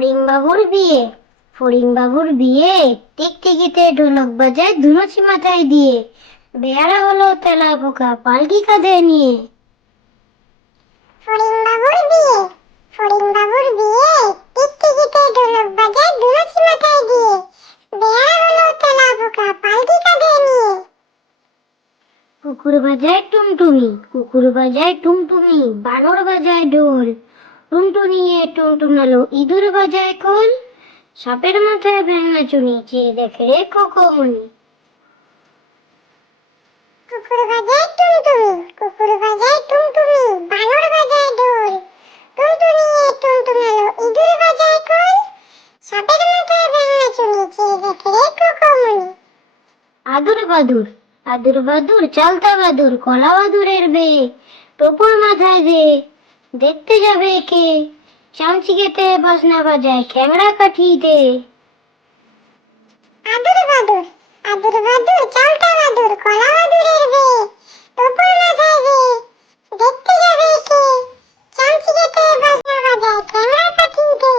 ফড়িংবাবুর বিয়ে। ফড়িংবাবুর বিয়ে, টিকটিকিতে ঢোলক বাজায় ধুনুচি মাথায় দিয়ে, বেয়ারা হলো তেলা পোকা পালকি কাঁধে নিয়ে। ফড়িংবাবুর বিয়ে, ফড়িংবাবুর বিয়ে, টিকটিকিতে ঢোলক বাজায় ধুনুচি মাথায় দিয়ে, বেয়ারা হলো তেলা পোকা পালকি কাঁধে নিয়ে। কুকুর বাজায় টুনটুনি, কুকুর বাজায় টুনটুনি, বানর বাজায় ঢোল, টুনটুনিয়ে টুনটুনালো ইঁদুর বাজায় খোল, সাপের মাথায় ভেঙনা চুনি, চেয়ে দেখে রে খোকমনি। কুকুর বাজায় টুনটুনি, কুকুর বাজায় টুনটুনি, বানর বাজায় ঢোল, টুনটুনিয়ে টুনটুনালো ইঁদুর বাজায় খোল, সাপের মাথায় ভেঙনা চুনি, চেয়ে দেখে রে খোকমনি। আদুর বাদুর, আদুর বাদুর চালতা বাদুর, কলা বাদুরের বেয়ে, টোপর মাথায় দে, দেখতে যাবে কে, চামচিকেতে বাজনা বাজায় খ্যাংড়া কাঠিতে। আদুর বাদুর, আদুর বাদুর চালতা বাদুর, কলা বাদুরের বেয়ে, টোপর মাথায় দে, দেখতে যাবে কে, চামচিকেতে বাজনা বাজায় খ্যাংড়া কাঠিতে।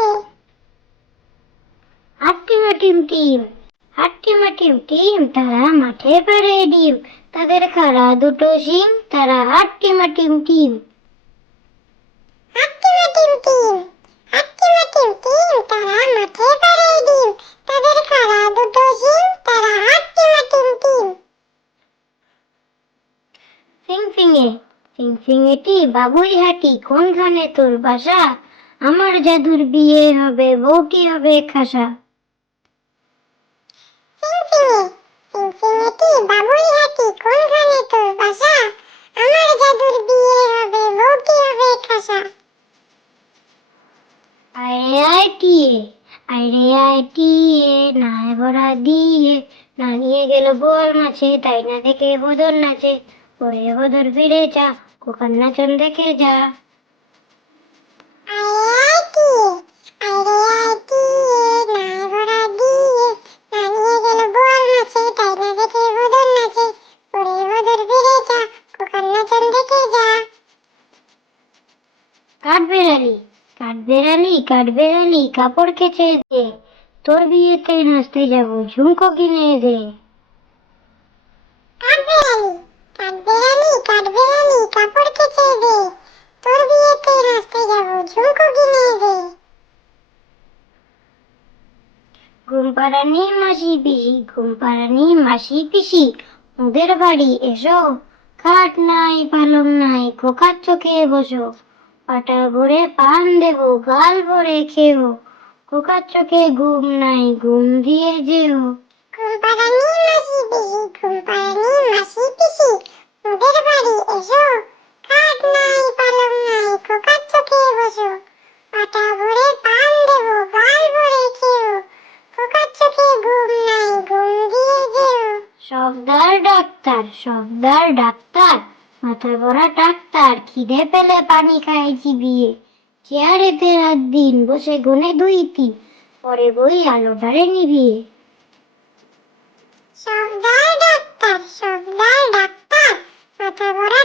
হাট্টিমা টিম টিম, হাট্টিমা টিম টিম, তারা মাঠে পারে ডিম, তাদের খাড়া দুটো শিং, তারা হাট্টিমা টিম টিম। হাট্টিমা টিম টিম, হাট্টিমা টিম টিম, তারা মাঠে পারে ডিম, তাদের খাড়া দুটো শিং, তারা হাট্টিমা টিম টিম। ফিংফিঙে, ফিংফিঙেটি বাবুই হাঁটি, কোনখানে তোর বাসা, আমার জাদুর বিয়ে হবে, বউটি হবে খাসা। ফিংফিঙে, ফিংফিঙেটি বাবুই হাঁটি, কোনখানে তোর বাসা, আমার জাদুর বিয়ে হবে, বউটি হবে খাসা। আয় আয় টিয়ে, আয় আয় টিয়ে, নায় ভরা দিয়ে, না নিয়ে গেল বোয়াল মাছে, তাই না দেখে বদর নাচে, ওরে বদর ফিরে যা, কোকার নাচন দেখে যা। আয় টিয়ে, আয় টিয়ে, নায় ভরা দিয়ে, না নিয়ে গেল বোয়াল মাছে, তাই না দেখে বদর নাচে, ওরে বদর ফিরে যা, কোকার নাচন দেখে যা। কাঠবেড়ালি, কাঠবেড়ালি, কাঠবেড়ালি, কাপড় কেচে দে, তোর বিয়েতে নাচতে যাবো, ঝুমকো কিনে দে। কাঠবেড়ালি, কাঠবেড়ালি, কাঠবেড়ালি, কাপড় কেচে দে, তোর বিয়েতে নাচতে যাবো, ঝুমকো কিনে দে। ঘুমপাড়ানি মাসি পিসি, ঘুমপাড়ানি মাসি পিসি, ওদের বাড়ি এসো, খাট নাই পালং নাই, খোকার চোখে বসো, পাটা ভরে পান দেবো, গাল ভরে খেও, খোকার চোখে ঘুম নাই, ঘুম দিয়ে যেও। ঘুমপাড়ানি মাসি পিসি, ঘুমপাড়ানি মাসি পিসি, ওদের বাড়ি এসো, খাট নাই পালং নাই, খোকার চোখে বসো, পাটা ভরে পান দেবো, গাল ভরে খেও, খোকার চোখে ঘুম নাই, ঘুম দিয়ে যেও। সর্দার ডাক্তার, সর্দার ডাক্তার, মাথা ভরা ডাক্তার, খিদে পেলে পানি খায় চিবিয়ে, চেয়ারেতে রাত দিন বসে গুনে দুই তিন, পরে বই আলোটারে নিভিয়ে। সর্দার ডাক্তার, সর্দার ডাক্তার, মাথা ভরা